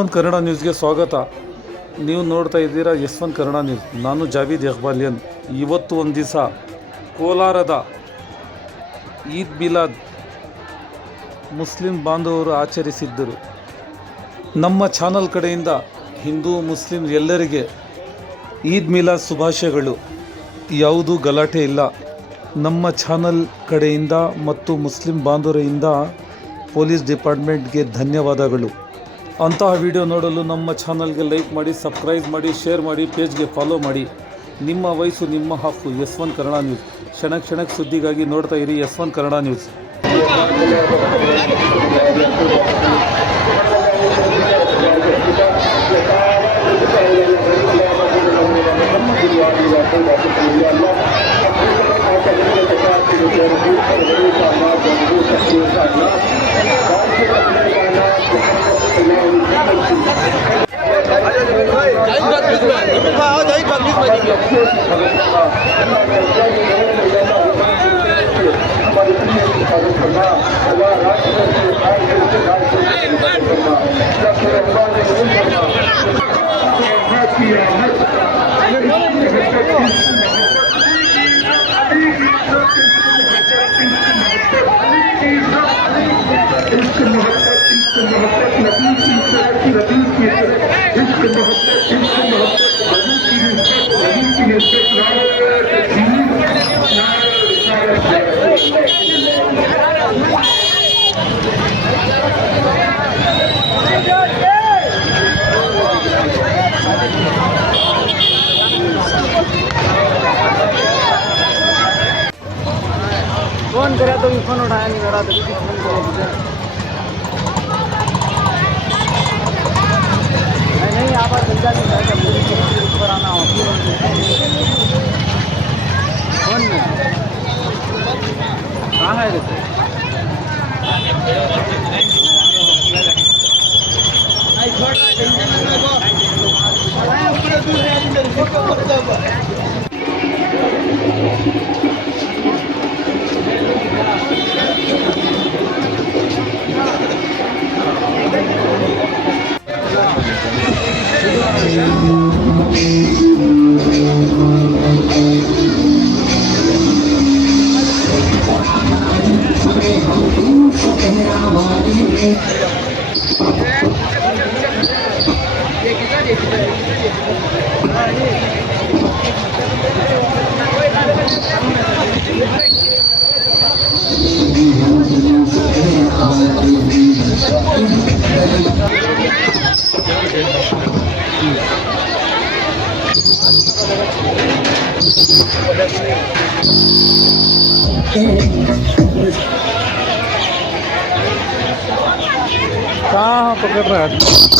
One Kannada ನ್ಯೂಸ್ಗೆ ಸ್ವಾಗತ. ನೀವು ನೋಡ್ತಾ ಇದ್ದೀರಾ ಒನ್ ಕನ್ನಡ ನ್ಯೂಸ್. ನಾನು ಜಾವೀದ್ ಎಹ್ಬಾಲಿಯನ್ ಇವತ್ತು ಒಂದು ದಿವಸ ಕೋಲಾರದ ಈದ್ ಬಿಲಾದ್ ಮುಸ್ಲಿಂ ಬಾಂಧವರು ಆಚರಿಸಿದ್ದರು. ನಮ್ಮ ಚಾನಲ್ ಕಡೆಯಿಂದ ಹಿಂದೂ, ಮುಸ್ಲಿಂ ಎಲ್ಲರಿಗೆ ಈದ್ ಮಿಲಾದ್ ಶುಭಾಶಯಗಳು. ಯಾವುದೂ ಗಲಾಟೆ ಇಲ್ಲ. ನಮ್ಮ ಚಾನಲ್ ಕಡೆಯಿಂದ ಮತ್ತು ಮುಸ್ಲಿಂ ಬಾಂಧವರಿಂದ ಪೊಲೀಸ್ ಡಿಪಾರ್ಟ್ಮೆಂಟ್ಗೆ ಧನ್ಯವಾದಗಳು. ಅಂತಹ ವಿಡಿಯೋ ನೋಡಲು ನಮ್ಮ ಚಾನಲ್ಗೆ ಲೈಕ್ ಮಾಡಿ ಸಬ್ಸ್ಕ್ರೈಬ್ ಮಾಡಿ ಶೇರ್ ಮಾಡಿ ಪೇಜ್ಗೆ ಫಾಲೋ ಮಾಡಿ. ನಿಮ್ಮ ವಯಸ್ಸು, ನಿಮ್ಮ ಹಕ್ಕು. ಎಸ್ ಒನ್ ಕನ್ನಡ ನ್ಯೂಸ್ ಕ್ಷಣ ಕ್ಷಣಕ್ಕೆ ಸುದ್ದಿಗಾಗಿ ನೋಡ್ತಾ ಇರಿ ಎಸ್ ಒನ್ ಕನ್ನಡ ನ್ಯೂಸ್ करा तो फ़ोन उठाया नहीं, मेरा तो फ़ोन नहीं यहाँ पर के आना फ़ोन में। कहाँ है वैसे कहाँ पकड़ रहा है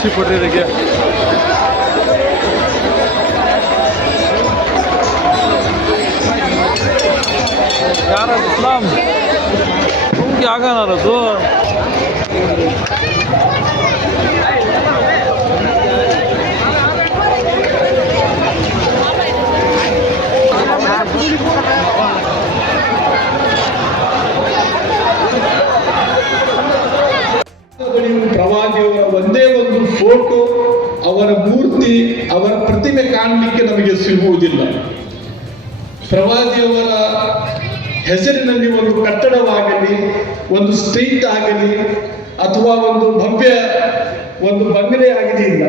காட்சி படுறதுக்கு ಯಾರ ಇಸ್ಲಾಂ ಯಾಕೆ ಅನ್ನೋದು ಪ್ರವಾದಿಯವರ ಒಂದೇ ಒಂದು ಫೋಟೋ, ಅವರ ಮೂರ್ತಿ, ಅವರ ಪ್ರತಿಮೆ ಕಾಣಲಿಕ್ಕೆ ನಮಗೆ ಸಿಗುವುದಿಲ್ಲ. ಪ್ರವಾದಿಯವರ ಹೆಸರಿನಲ್ಲಿ ಒಂದು ಕಟ್ಟಡವಾಗಲಿ, ಒಂದು ಸ್ಟ್ರೀಟ್ ಆಗಲಿ, ಅಥವಾ ಒಂದು ಭವ್ಯ, ಒಂದು ಬಂಗಲೆ ಆಗಲಿ ಇಲ್ಲ.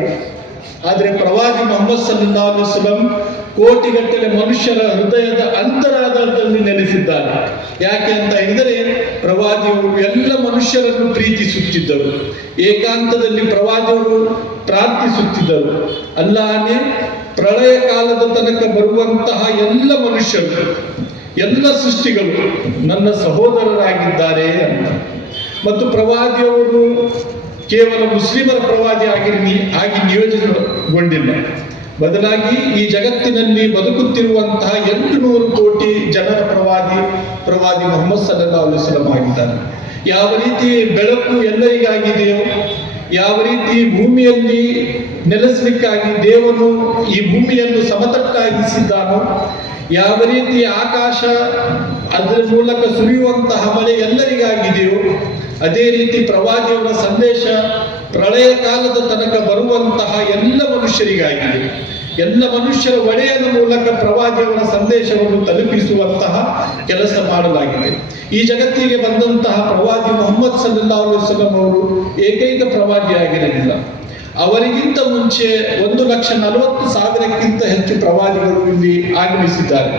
ಆದರೆ ಪ್ರವಾದಿ ಮೊಹಮ್ಮದ್ ಸಲ್ಲಾಹು ಸಲಂ ಕೋಟಿಗಟ್ಟಲೆ ಮನುಷ್ಯರ ಹೃದಯದ ಅಂತರಾಧಾರದಲ್ಲಿ ನೆಲೆಸಿದ್ದಾರೆ ಯಾಕೆ ಅಂತ ಹೇಳಿದರೆ ಪ್ರವಾದಿಯವರು ಎಲ್ಲ ಮನುಷ್ಯರನ್ನು ಪ್ರೀತಿಸುತ್ತಿದ್ದರು. ಏಕಾಂತದಲ್ಲಿ ಪ್ರವಾದಿಯವರು ಪ್ರಾರ್ಥಿಸುತ್ತಿದ್ದರು. ಅಲ್ಲಾನೇ ಪ್ರಳಯ ಕಾಲದ ತನಕ ಬರುವಂತಹ ಎಲ್ಲ ಮನುಷ್ಯರು, ಎಲ್ಲ ಸೃಷ್ಟಿಗಳು ನನ್ನ ಸಹೋದರರಾಗಿದ್ದಾರೆ ಅಂತ. ಮತ್ತು ಪ್ರವಾದಿಯವರು ಕೇವಲ ಮುಸ್ಲಿಮರ ಪ್ರವಾದಿ ಆಗಿ ಆಗಿ ನಿಯೋಜನೆಗೊಂಡಿಲ್ಲ ಬದಲಾಗಿ ಈ ಜಗತ್ತಿನಲ್ಲಿ ಬದುಕುತ್ತಿರುವಂತಹ ಎಂಟು ನೂರು ಕೋಟಿ ಜನರ ಪ್ರವಾದಿ ಪ್ರವಾದಿ ಮೊಹಮ್ಮದ್ ಸಲ್ಲಾ ಅಲುಸಲಂ ಆಗಿದ್ದಾರೆ. ಯಾವ ರೀತಿ ಬೆಳಕು ಎಲ್ಲರಿಗಾಗಿದೆಯೋ ಯಾವ ರೀತಿ ಭೂಮಿಯಲ್ಲಿ ನೆಲೆಸಲಿಕ್ಕಾಗಿ ದೇವನು ಈ ಭೂಮಿಯನ್ನು ಸಮತಟ್ಟಾಗಿಸಿದ್ದಾನೋ, ಯಾವ ರೀತಿ ಆಕಾಶ ಅದರ ಮೂಲಕ ಸುರಿಯುವಂತಹ ಮಳೆ ಎಲ್ಲರಿಗಾಗಿದೆಯೋ ಅದೇ ರೀತಿ ಪ್ರವಾದಿಯವರ ಸಂದೇಶ ಪ್ರಳಯ ಕಾಲದ ತನಕ ಬರುವಂತಹ ಎಲ್ಲ ಮನುಷ್ಯರಿಗಾಗಿ, ಎಲ್ಲ ಮನುಷ್ಯರ ಒಡೆಯದ ಮೂಲಕ ಪ್ರವಾದಿಯವರ ಸಂದೇಶವನ್ನು ತಲುಪಿಸುವಂತಹ ಕೆಲಸ ಮಾಡಲಾಗಿದೆ. ಈ ಜಗತ್ತಿಗೆ ಬಂದಂತಹ ಪ್ರವಾದಿ ಮೊಹಮ್ಮದ್ ಸಲ್ಲಾ ಅಲೈವಲ್ಲಂ ಅವರು ಏಕೈಕ ಪ್ರವಾದಿಯಾಗಿರಲಿಲ್ಲ ಅವರಿಗಿಂತ ಮುಂಚೆ ಒಂದು ಲಕ್ಷ ನಲವತ್ತು ಸಾವಿರಕ್ಕಿಂತ ಹೆಚ್ಚು ಪ್ರವಾದಿಗಳು ಇಲ್ಲಿ ಆಗಮಿಸಿದ್ದಾರೆ.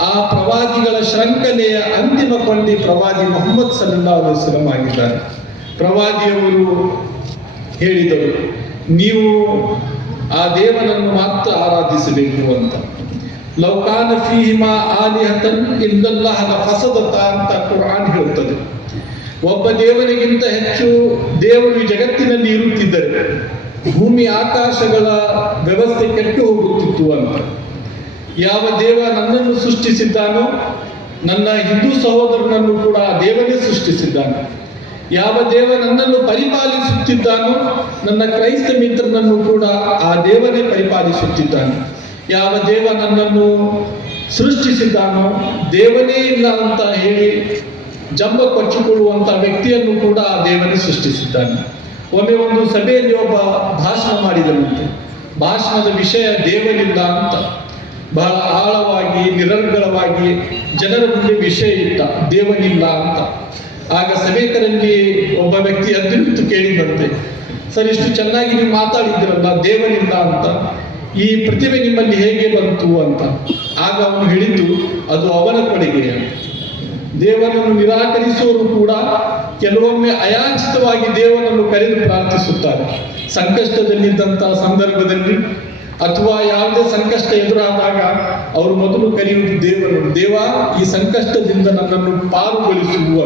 ಆ ಪ್ರವಾದಿಗಳ ಶೃಂಖಲೆಯ ಅಂತಿಮ ಕೊಂಡಿ ಪ್ರವಾದಿ ಮೊಹಮ್ಮದ್ ಸಲ್ಲಾ ಅಲೈವಲ್ಲಂ ಆಗಿದ್ದಾರೆ. ಪ್ರವಾದಿಯವರು ಹೇಳಿದರು ನೀವು ಆ ದೇವನನ್ನು ಮಾತ್ರ ಆರಾಧಿಸಬೇಕು ಅಂತ. ಲೌಕಾನ ಫೀಹಿಮಾ ಆಲಿಹತನ್ ಇಲ್ಲಲ್ಲಾಹ ಫಸದತ ಅಂತ ಕುರಾನ್ ಹೇಳುತ್ತದೆ. ಒಬ್ಬ ದೇವನಿಗಿಂತ ಹೆಚ್ಚು ದೇವರು ಜಗತ್ತಿನಲ್ಲಿ ಇರುತ್ತಿದ್ದರೆ ಭೂಮಿ ಆಕಾಶಗಳ ವ್ಯವಸ್ಥೆ ಕೆಟ್ಟು ಹೋಗುತ್ತಿತ್ತು ಅಂತ. ಯಾವ ದೇವ ನನ್ನನ್ನು ಸೃಷ್ಟಿಸಿದ್ದಾನೋ, ನನ್ನ ಹಿಂದೂ ಸಹೋದರನನ್ನು ಕೂಡ ದೇವನೇ ಸೃಷ್ಟಿಸಿದ್ದಾನೆ. ಯಾವ ದೇವ ನನ್ನನ್ನು ಪರಿಪಾಲಿಸುತ್ತಿದ್ದಾನೋ, ನನ್ನ ಕ್ರೈಸ್ತ ಮಿತ್ರನನ್ನು ಕೂಡ ಆ ದೇವನೇ ಪರಿಪಾಲಿಸುತ್ತಿದ್ದಾನೆ. ಯಾವ ದೇವ ನನ್ನನ್ನು ಸೃಷ್ಟಿಸಿದ್ದಾನೋ, ದೇವನೇ ಇಲ್ಲ ಅಂತ ಹೇಳಿ ಜಂಬ ಕೊಚ್ಚಿಕೊಳ್ಳುವಂತ ವ್ಯಕ್ತಿಯನ್ನು ಕೂಡ ಆ ದೇವನೇ ಸೃಷ್ಟಿಸಿದ್ದಾನೆ. ಒಮ್ಮೆ ಒಂದು ಸಭೆಯಲ್ಲಿ ಒಬ್ಬ ಭಾಷಣ ಮಾಡಿದನಂತೆ. ಭಾಷಣದ ವಿಷಯ ದೇವನಿಲ್ಲ ಅಂತ. ಬಹಳ ಆಳವಾಗಿ, ನಿರರ್ಗಳವಾಗಿ ಜನರ ಮುಂದೆ ವಿಷಯ ಇತ್ತ ದೇವನಿಲ್ಲ ಅಂತ. ಆಗ ಸಭೆಕರಲ್ಲಿ ಒಬ್ಬ ವ್ಯಕ್ತಿ ಎದ್ದು ಕೇಳಿ ಕೇಳಿದಂತೆ, ಸರ್, ಇಷ್ಟು ಚೆನ್ನಾಗಿ ನೀವು ಮಾತಾಡಿದ್ರಲ್ಲ ದೇವನಿಲ್ಲ ಅಂತ. ಈ ಪ್ರತಿಭೆ ನಿಮ್ಮಲ್ಲಿ ಹೇಗೆ ಬಂತು ಅಂತ. ಆಗ ಅವನು ಹೇಳಿದ್ದು, ಅದು ಅವನ ಕೊಡುಗೆ ದೇವನನ್ನು ನಿರಾಕರಿಸುವವರು ಕೂಡ ಕೆಲವೊಮ್ಮೆ ಅಯಾಚಿತವಾಗಿ ದೇವರನ್ನು ಕರೆದು ಪ್ರಾರ್ಥಿಸುತ್ತಾರೆ. ಸಂಕಷ್ಟದಲ್ಲಿದ್ದಂತಹ ಸಂದರ್ಭದಲ್ಲಿ ಅಥವಾ ಯಾವುದೇ ಸಂಕಷ್ಟ ಎದುರಾದಾಗ ಅವರು ಮೊದಲು ಕರೆಯುವುದು ದೇವರನ್ನು ದೇವ ಈ ಸಂಕಷ್ಟದಿಂದ ನನ್ನನ್ನು ಪಾರುಗೊಳಿಸುವ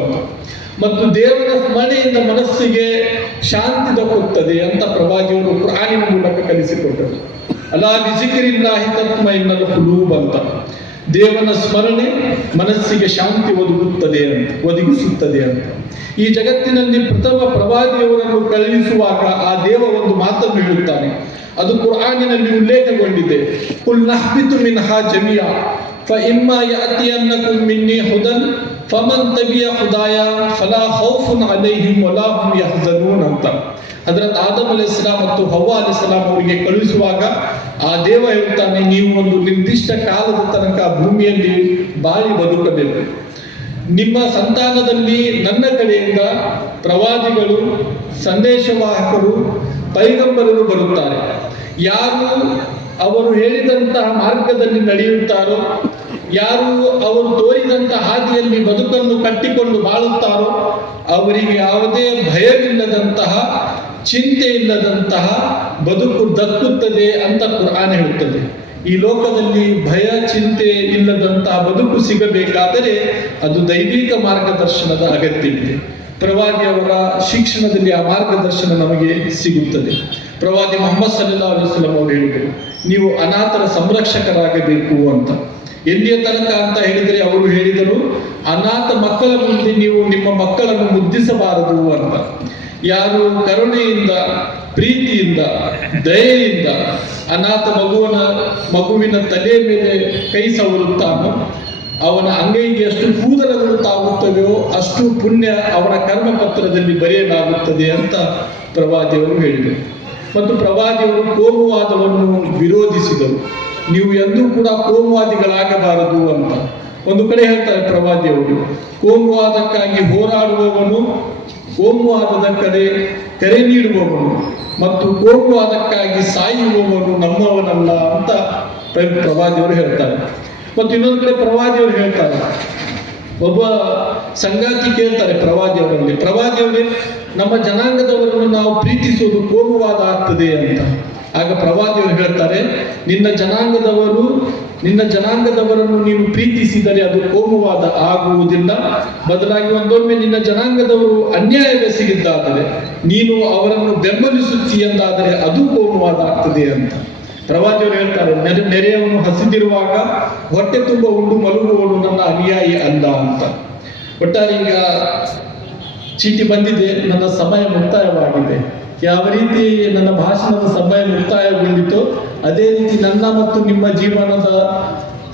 ಮತ್ತು ದೇವರ ಸ್ಮರಣೆಯಿಂದ ಮನಸ್ಸಿಗೆ ಶಾಂತಿ ದಕ್ಕುತ್ತದೆ ಅಂತ ಪ್ರವಾದಿಯವರು ಪ್ರಾಣಿನ ಮೂಲಕ ಕಲಿಸಿಕೊಟ್ಟರು ಅಲ್ಲ ನಿಜಿಕರಿಂದ ಹಿತತ್ಮ ಎನ್ನಲು ಹುಲೂಬ್ ಅಂತ. ದೇವನ ಸ್ಮರಣೆ ಮನಸ್ಸಿಗೆ ಶಾಂತಿ ಒದಗುತ್ತದೆ ಅಂತ, ಒದಗಿಸುತ್ತದೆ ಅಂತ. ಈ ಜಗತ್ತಿನಲ್ಲಿ ಪ್ರಥಮ ಪ್ರವಾದಿಯವರನ್ನು ಕಳುಹಿಸುವಾಗ ಆ ದೇವ ಒಂದು ಮಾತನ್ನು ಹೇಳುತ್ತಾನೆ. ಅದು ಕುರ್ಆನಿನಲ್ಲಿ ಉಲ್ಲೇಖಗೊಂಡಿದೆ. ಕುಲ್ ನಹ್ಬಿತು ಮಿನ್ಹಾ ಜಮಿಯಾ. فإما يأتينكم مني هدى فمن تبع هدايا فلا خوف عليهم ولا هم يحزنون ಅಂತ ಹಜರತ್ ಆದಮ್ ಅಲೈಹಿಸ್ಸಲಾಂ ಮತ್ತು ಹವ್ವ ಅಲೈಹಿಸ್ಸಲಾಂ ಅವರಿಗೆ ಕಳುಹಿಸುವಾಗ ಆ ದೇವ ಹೇಳ್ತಾನೆ ನೀವು ಒಂದು ನಿರ್ದಿಷ್ಟ ಕಾಲದ ತನಕ ಭೂಮಿಯಲ್ಲಿ ಬಾಳಿ ಬದುಕಬೇಕು ನಿಮ್ಮ ಸಂತಾನದಲ್ಲಿ ನನ್ನ ಕಡೆಯಿಂದ ಪ್ರವಾದಿಗಳು ಸಂದೇಶವಾಹಕರು ಪೈಗಂಬರರು ಬರುತ್ತಾರೆ ಯಾರು ಅವರು ಹೇಳಿದಂತಹ ಮಾರ್ಗದಲ್ಲಿ ನಡೆಯುತ್ತಾರೋ ಯಾರು ಅವರು ತೋರಿದಂತಹ ಹಾದಿಯಲ್ಲಿ ಬದುಕನ್ನು ಕಟ್ಟಿಕೊಂಡು ಬಾಳುತ್ತಾರೋ ಅವರಿಗೆ ಯಾವುದೇ ಭಯವಿಲ್ಲದಂತಹ ಚಿಂತೆ ಇಲ್ಲದಂತಹ ಬದುಕು ದಕ್ಕುತ್ತದೆ ಅಂತ ಕುರಾನ್ ಹೇಳುತ್ತದೆ. ಈ ಲೋಕದಲ್ಲಿ ಭಯ, ಚಿಂತೆ ಇಲ್ಲದಂತಹ ಬದುಕು ಸಿಗಬೇಕಾದರೆ ಅದು ದೈವಿಕ ಮಾರ್ಗದರ್ಶನದ ಅಗತ್ಯವಿದೆ. ಪ್ರವಾದಿಯವರ ಶಿಕ್ಷಣದಲ್ಲಿ ಆ ಮಾರ್ಗದರ್ಶನ ನಮಗೆ ಸಿಗುತ್ತದೆ. ಪ್ರವಾದಿ ಮೊಹಮ್ಮದ್ ಸಲ್ಲಾ ವಸಲ್ಲಂ ಅವರು ಹೇಳಿದರು, ನೀವು ಅನಾಥರ ಸಂರಕ್ಷಕರಾಗಬೇಕು ಅಂತ. ಎಲ್ಲಿಯ ತನಕ ಅಂತ ಹೇಳಿದರೆ ಅವರು ಹೇಳಿದರು, ಅನಾಥ ಮಕ್ಕಳ ಮುಂದೆ ನೀವು ನಿಮ್ಮ ಮಕ್ಕಳನ್ನು ಮುದ್ದಿಸಬಾರದು ಅಂತ. ಯಾರು ಕರುಣೆಯಿಂದ, ಪ್ರೀತಿಯಿಂದ, ದಯೆಯಿಂದ ಅನಾಥ ಮಗುವನ, ಮಗುವಿನ ತಲೆ ಮೇಲೆ ಕೈ ಸವರುತ್ತಾನೋ, ಅವನ ಅಂಗೈಗೆ ಎಷ್ಟು ಕೂದಲಗಳು ತಾಗುತ್ತವೆಯೋ ಅಷ್ಟು ಪುಣ್ಯ ಅವನ ಕರ್ಮಪತ್ರದಲ್ಲಿ ಬರೆಯಲಾಗುತ್ತದೆ ಅಂತ ಪ್ರವಾದಿಯವರು ಹೇಳಿದರು. ಮತ್ತು ಪ್ರವಾದಿಯವರು ಕೋಮುವಾದವನ್ನು ವಿರೋಧಿಸಿದರು. ನೀವು ಎಂದೂ ಕೂಡ ಕೋಮುವಾದಿಗಳಾಗಬಾರದು ಅಂತ. ಒಂದು ಕಡೆ ಹೇಳ್ತಾರೆ ಪ್ರವಾದಿಯವರು, ಕೋಮುವಾದಕ್ಕಾಗಿ ಹೋರಾಡುವವನು ಕೋಮುವಾದದ ಕಡೆ ತೆರೆ ನೀಡುವವನು ಮತ್ತು ಕೋಮುವಾದಕ್ಕಾಗಿ ಸಾಯುವವನು ನಮ್ಮವನಲ್ಲ ಅಂತ ಪ್ರ- ಪ್ರವಾದಿಯವರು ಹೇಳ್ತಾರೆ. ಮತ್ತು ಇನ್ನೊಂದು ಕಡೆ ಪ್ರವಾದಿಯವರು ಹೇಳ್ತಾರೆ, ಒಬ್ಬ ಸಂಗಾತಿ ಕೇಳ್ತಾರೆ ಪ್ರವಾದಿಯವರಲ್ಲಿ ಪ್ರವಾದಿಯವರೇ, ನಮ್ಮ ಜನಾಂಗದವರನ್ನು ನಾವು ಪ್ರೀತಿಸುವುದು ಕೋಮುವಾದ ಆಗ್ತದೆ ಅಂತ. ಆಗ ಪ್ರವಾದಿಯವರು ಹೇಳ್ತಾರೆ, ನಿನ್ನ ಜನಾಂಗದವರು, ನಿನ್ನ ಜನಾಂಗದವರನ್ನು ನೀನು ಪ್ರೀತಿಸಿದರೆ ಅದು ಕೋಮುವಾದ ಆಗುವುದಿಲ್ಲ. ಬದಲಾಗಿ ಒಂದೊಮ್ಮೆ ನಿನ್ನ ಜನಾಂಗದವರು ಅನ್ಯಾಯವೆಸಗಿದ್ದಾದರೆ ನೀನು ಅವರನ್ನು ಬೆಂಬಲಿಸುತ್ತಿ ಎಂದಾದರೆ ಅದು ಕೋಮುವಾದ ಆಗ್ತದೆ ಅಂತ. ಪ್ರವಾದಿಯವರು ಹೇಳ್ತಾರೆ, ನೆರೆ, ನೆರೆಯವನು ಹಸಿದಿರುವಾಗ ಹೊಟ್ಟೆ ತುಂಬ ಉಂಡು, ಮಲಗುವವನು ನನ್ನ ಅನುಯಾಯಿ ಅಲ್ಲ ಅಂತ. ಒಟ್ಟಾರೆ ಈಗ ಚೀಟಿ ಬಂದಿದೆ, ನನ್ನ ಸಮಯ ಮುಕ್ತಾಯವಾಗಿದೆ. ಯಾವ ರೀತಿ ನನ್ನ ಭಾಷಣದ ಸಮಯ ಮುಕ್ತಾಯಗೊಂಡಿತು, ಅದೇ ರೀತಿ ನನ್ನ ಮತ್ತು ನಿಮ್ಮ ಜೀವನದ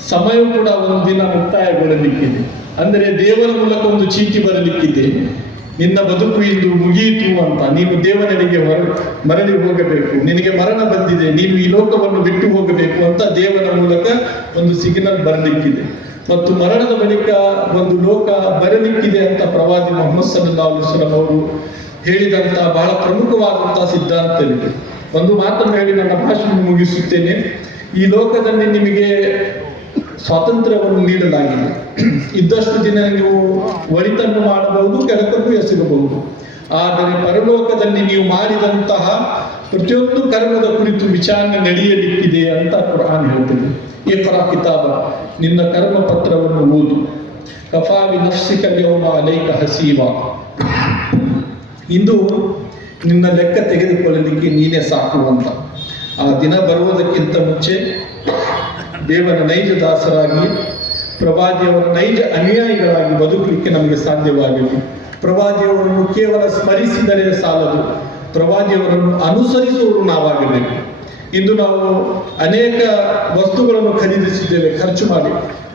ಸಮಯ ಕೂಡ ಒಂದು ದಿನ ಮುಕ್ತಾಯಗೊಳ್ಳಲಿಕ್ಕಿದೆ. ಅಂದರೆ ದೇವರ ಮೂಲಕ ಒಂದು ಚೀಟಿ ಬರಲಿಕ್ಕಿದೆ. ನಿನ್ನ ಬದುಕು ಇಂದು ಮುಗಿಯಿತು ಅಂತ. ನೀನು ದೇವನಿಗೆ ಹೊರ, ಮರಳಿ ಹೋಗಬೇಕು. ನಿನಗೆ ಮರಣ ಬಂದಿದೆ. ನೀನು ಈ ಲೋಕವನ್ನು ಬಿಟ್ಟು ಹೋಗಬೇಕು ಅಂತ ದೇವರ ಮೂಲಕ ಒಂದು ಸಿಗ್ನಲ್ ಬರಲಿಕ್ಕಿದೆ. ಮತ್ತು ಮರಣದ ಬಳಿಕ ಒಂದು ಲೋಕ ಬರಲಿಕ್ಕಿದೆ ಅಂತ ಪ್ರವಾದಿ ಮೊಹಮ್ಮದ್ ಸಲ್ಲಾ ಅವರು ಹೇಳಿದಂತ ಬಹಳ ಪ್ರಮುಖವಾದಂತಹ ಸಿದ್ಧಾಂತವಿದೆ ಒಂದು ಮಾತನ್ನು ಹೇಳಿ ನನ್ನ ಭಾಷಣ ಮುಗಿಸುತ್ತೇನೆ. ಈ ಲೋಕದಲ್ಲಿ ನಿಮಗೆ ಸ್ವಾತಂತ್ರ್ಯವನ್ನು ನೀಡಲಾಗಿದೆ. ಇದ್ದಷ್ಟು ದಿನ ನೀವು ಒಳಿತನ್ನು ಮಾಡಬಹುದು ಕೆಲಕ್ಕೂ ಎಸಗಬಹುದು. ಆದರೆ ಪರಲೋಕದಲ್ಲಿ ನೀವು ಮಾಡಿದಂತಹ ಪ್ರತಿಯೊಂದು ಕರ್ಮದ ಕುರಿತು ವಿಚಾರಣೆ ನಡೆಯಲಿಕ್ಕಿದೆ ಅಂತ ಕುರಾನ್ ಹೇಳ್ತೇನೆ ಈ ಪರ ಕಿತಾಬ, ನಿನ್ನ ಕರ್ಮ ಪತ್ರವನ್ನು ಓದು. ಕಫಾ ನಫ್ಸಿಕ ಯೌಮ ಅನೇಕ ಹಸೀವ. ಇಂದು ನಿನ್ನ ಲೆಕ್ಕ ತೆಗೆದುಕೊಳ್ಳಲಿಕ್ಕೆ ನೀನೇ ಸಾಕು ಅಂತ. ಆ ದಿನ ಬರುವುದಕ್ಕಿಂತ ಮುಂಚೆ ದೇವರ ನೈಜ ದಾಸರಾಗಿ, ಪ್ರವಾದಿಯವರ ನೈಜ ಅನುಯಾಯಿಗಳಾಗಿ ಬದುಕಲಿಕ್ಕೆ ನಮಗೆ ಸಾಧ್ಯವಾಗಲಿ. ಪ್ರವಾದಿಯವರನ್ನು ಕೇವಲ ಸ್ಮರಿಸಿದರೆ ಸಾಲದು. ಪ್ರವಾದಿಯವರನ್ನು ಅನುಸರಿಸುವವರು ನಾವಾಗಬೇಕು. ಇಂದು ನಾವು ಅನೇಕ ವಸ್ತುಗಳನ್ನು ಖರೀದಿಸಿದ್ದೇವೆ, ಖರ್ಚು ಮಾಡಿ.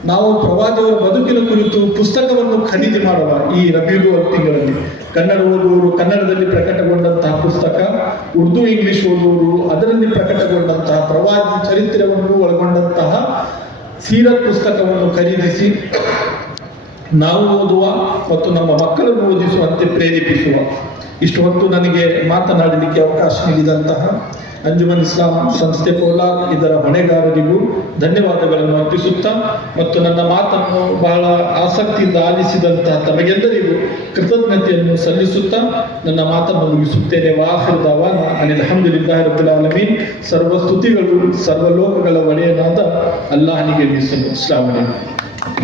ನಾವು ಪ್ರವಾದಿಯವರ ಬದುಕಿನ ಕುರಿತು ಪುಸ್ತಕವನ್ನು ಖರೀದಿ ಮಾಡುವ ಈ ರಬಿಯುಲ್ ತಿಂಗಳಲ್ಲಿ ಕನ್ನಡ ಓದುವವರು ಕನ್ನಡದಲ್ಲಿ ಪ್ರಕಟಗೊಂಡಂತಹ ಪುಸ್ತಕ, ಉರ್ದು ಇಂಗ್ಲಿಷ್ ಓದುವವರು ಅದರಲ್ಲಿ ಪ್ರಕಟಗೊಂಡಂತಹ ಪ್ರವಾದಿ ಚರಿತ್ರೆಯನ್ನು ಒಳಗೊಂಡಂತಹ ಸೀರತ್ ಪುಸ್ತಕವನ್ನು ಖರೀದಿಸಿ ನಾವು ಓದುವ ಮತ್ತು ನಮ್ಮ ಮಕ್ಕಳನ್ನು ಓದಿಸುವಂತೆ ಪ್ರೇರೇಪಿಸುವ. ಇಷ್ಟು ಹೊತ್ತು ನನಗೆ ಮಾತನಾಡಲಿಕ್ಕೆ ಅವಕಾಶ ನೀಡಿದಂತಹ ಅಂಜುಮನ್ ಇಸ್ಲಾಂ ಸಂಸ್ಥೆ ಕೋಲಾರ್ ಇದರ ಹೊಣೆಗಾರರಿಗೂ ಧನ್ಯವಾದಗಳನ್ನು ಅರ್ಪಿಸುತ್ತಾ ಮತ್ತು ನನ್ನ ಮಾತನ್ನು ಬಹಳ ಆಸಕ್ತಿಯಿಂದ ಆಲಿಸಿದಂತಹ ತಮಗೆಲ್ಲರಿಗೂ ಕೃತಜ್ಞತೆಯನ್ನು ಸಲ್ಲಿಸುತ್ತಾ ನನ್ನ ಮಾತನ್ನು ಮುಗಿಸುತ್ತೇನೆ. ವಾಹಿರ್ ದಾವಾನ ಅನಿಲ್ ಅಲ್ಹಮ್ದುಲಿಲ್ಲಾಹಿ ರಬ್ಬಿಲ್ ಸರ್ವ ಸ್ತುತಿಗಳು ಸರ್ವಲೋಕಗಳ ಒಡೆಯನಾದ ಅಲ್ಲಾಹನಿಗೆ ಮೀಸಲು. ಇಸ್ಲಾಂ ಅಲೈಕುಂ